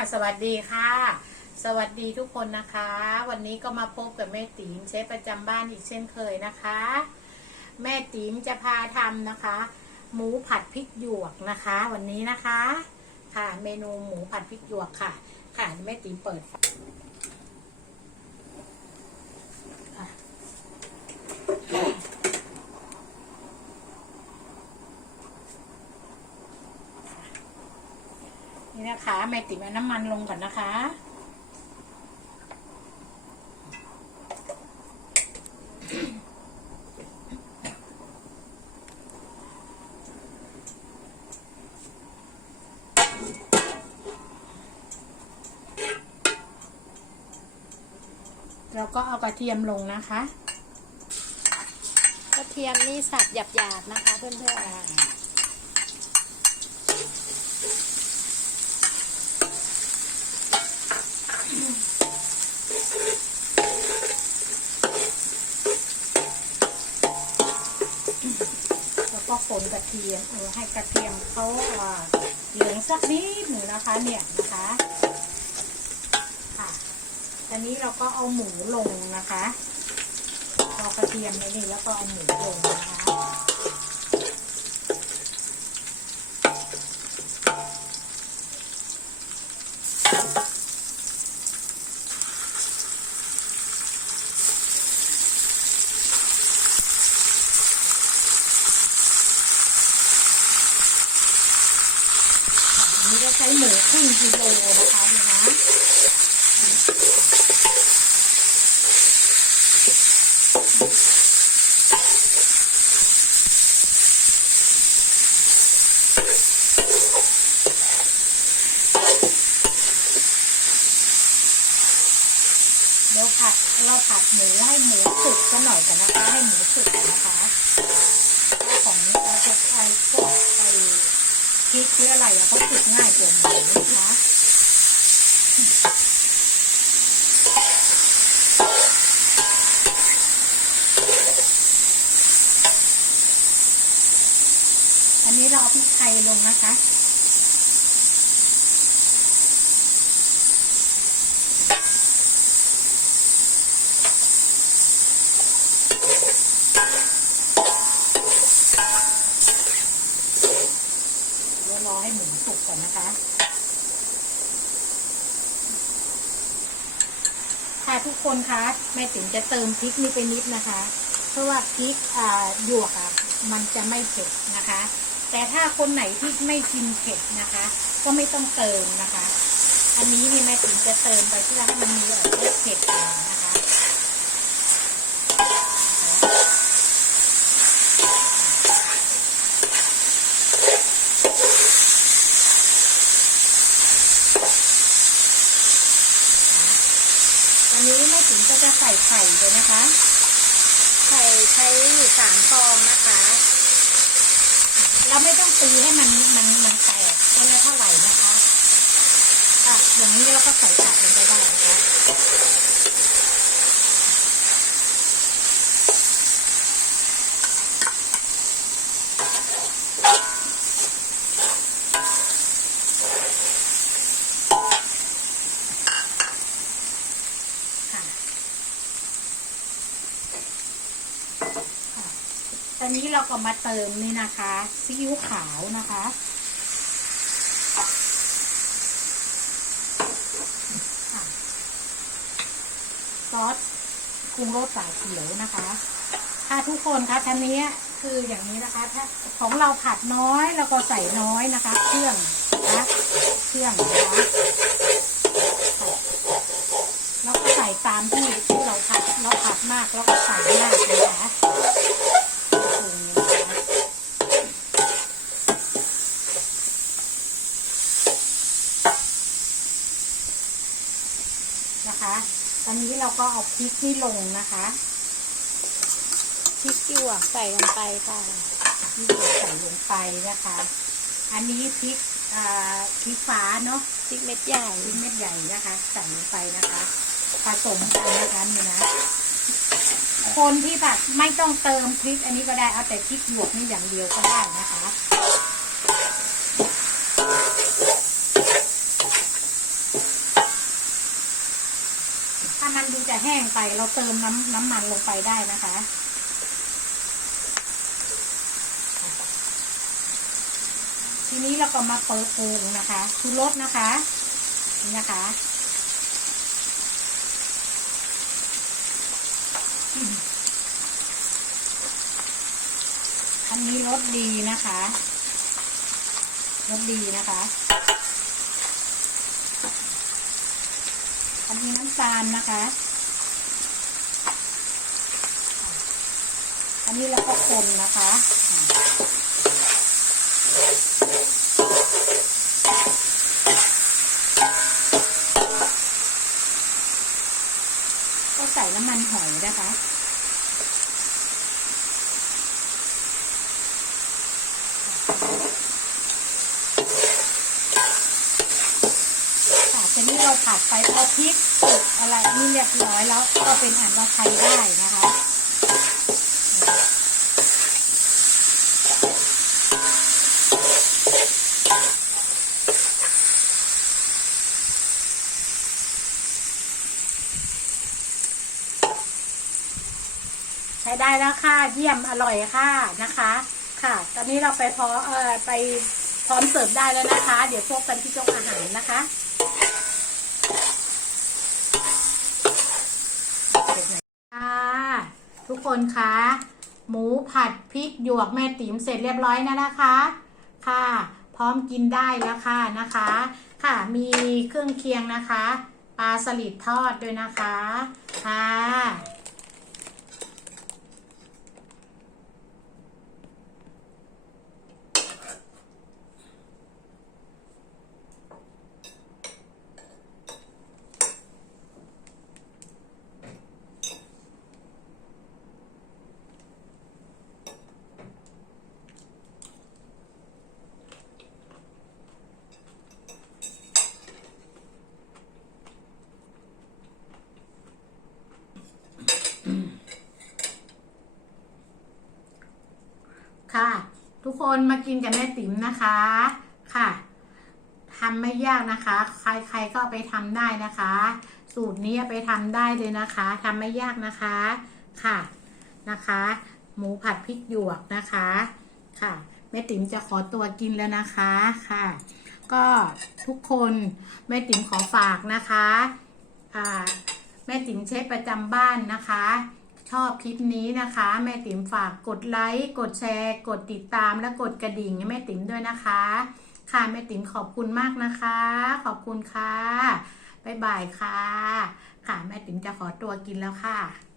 สวัสดีค่ะ สวัสดีทุกคนนะคะ วันนี้ก็มาพบกับแม่ติ๋มเชฟประจำบ้านอีกเช่นเคยนะคะ แม่ติ๋มจะพาทำนะคะ หมูผัดพริกหยวกนะคะ วันนี้นะคะ ค่ะเมนูหมูผัดพริกหยวกค่ะ ค่ะแม่ติ๋มเปิด นี่ะคะแม่ติ๋มเอาน้ำมันลงก่อนนะคะแล้วก็เอากระเทียมลงนะคะ กระเทียมนี่สับหยาบๆนะคะเพื่อนแนกระเทียมเออให้กระเทียมเขาเหลืองสักนิดหนึ่งนะคะเนี่ยนะคะค่ะตอนนี้เราก็เอาหมูลงนะคะพอกระเทียมในนี่แล้วก็เอาหมูลงนะคะ อันนี้ก็ใช้หมูครึ่งกิโลนะคะเนี่ยนะ เดี๋ยวผัดเราผัดหมูให้หมูสุกสักหน่อยก่อนนะคะ ให้หมูสุกก่อนนะคะแล้วของเราจะไอ้พวกไอ้พริกหรืออะไรอะเขาสุกง่ายกว่าหมูนะคะอันนี้เราเอาพริกไทยลงนะคะ เดี๋ยวรอให้หมูสุกก่อนนะคะ ค่ะทุกคนคะแม่ติ๋มจะเติมพริกนี่ไปนิดนะคะ เพราะว่าพริกอ่าหยวกอะมันจะไม่เผ็ดนะคะ แต่ถ้าคนไหนที่ไม่กินเผ็ดนะคะ ก็ไม่ต้องเติมนะคะ อันนี้นี่แม่ติ๋มจะเติมไปเพื่อให้มันมีอะรสเผ็ดหน่อยนะคะ อันนี้แม่ติ๋มก็จะใส่ไข่เลยนะคะๆไข่ใช้อยู่สามฟองนะคะ เราไม่ต้องตีให้มันมันมันแตกอะไรเท่าไหร่นะคะอะอย่างนี้เราก็ใส่ผักลงไปได้นะคะค่ะ ตอนนี้เราก็มาเติมนี่นะคะซีอิ๊วขาวนะคะ ซอสปรุงรสสายเขียวนะคะถ้าทุกคนคะทันนี้คืออย่างนี้นะคะ ถ้าของเราผัดน้อยเราก็ใส่น้อยนะคะ เครื่องนะเครื่องนะคะแล้วก็ใส่ตามที่ที่เราผัดเราผัดมากแล้วก็ใส่มากนะค ก็เอาพริกนี่ลงนะคะพริกหยวกใส่ลงไปค่ะพริกใส่ลงไปนะคะ อันนี้พริกอ่าพริกฟ้าเนาะพริกเม็ดใหญ่พริกเม็ดใหญ่นะคะ ใส่ลงไปนะคะ ผสมกันนะคะนี่นะคนที่แบบไม่ต้องเติมพริกอันนี้ก็ได้เอาแต่พริกหยวกนี่อย่างเดียวก็ได้นะคะ แห้งไปเราเติมน้ำน้ำมันลงไปได้นะคะ ทีนี้เราก็มาเปิดโอ่งนะคะชูรสนะคะนี่นะคะอันนี้รสดีนะคะรสดีนะคะ อันนี้น้ำตาลนะคะ อันนี้เราก็คนนะคะก็ใส่น้ำมันหอยนะคะทีนี้เราผัดไปพอพริกสุกอะไรนี่เรียบร้อยแล้วก็เป็นอันเราใช้ได้นะคะ ใช้ได้แล้วค่ะ เยี่ยมอร่อยค่ะนะคะ ค่ะ ตอนนี้เราไปพอเออไปพร้อมเสิร์ฟได้แล้วนะคะ เดี๋ยวพบกันที่โจ๊กอาหารนะคะค่ะทุกคนคะหมูผัดพริกหยวกแม่ติ๋มเสร็จเรียบร้อยแล้วนะคะ ค่ะ พร้อมกินได้แล้วค่ะนะคะ ค่ะมีเครื่องเคียงนะคะปลาสลิดทอดด้วยนะคะ ค่ะ ค่ะ ทุกคนมากินกับแม่ติ๋มนะคะค่ะทำไม่ยากนะคะ ใครๆก็ไปทำได้นะคะ สูตรนี้ไปทำได้เลยนะคะทำไม่ยากนะคะค่ะนะคะ หมูผัดพริกหยวกนะคะค่ะแม่ติ๋มจะขอตัวกินแล้วนะคะค่ะ ก็ทุกคนแม่ติ๋มขอฝากนะคะอ่าแม่ติ๋มเชฟประจำบ้านนะคะ ชอบคลิปนี้นะคะ แม่ติ๋มฝากกดไลค์กดแชร์ กดติดตามและกดกระดิ่งให้แม่ติ๋มด้วยนะคะ ค่ะแม่ติ๋มขอบคุณมากนะคะ ขอบคุณค่ะบ๊ายบายค่ะ ค่ะแม่ติ๋มจะขอตัวกินแล้วค่ะ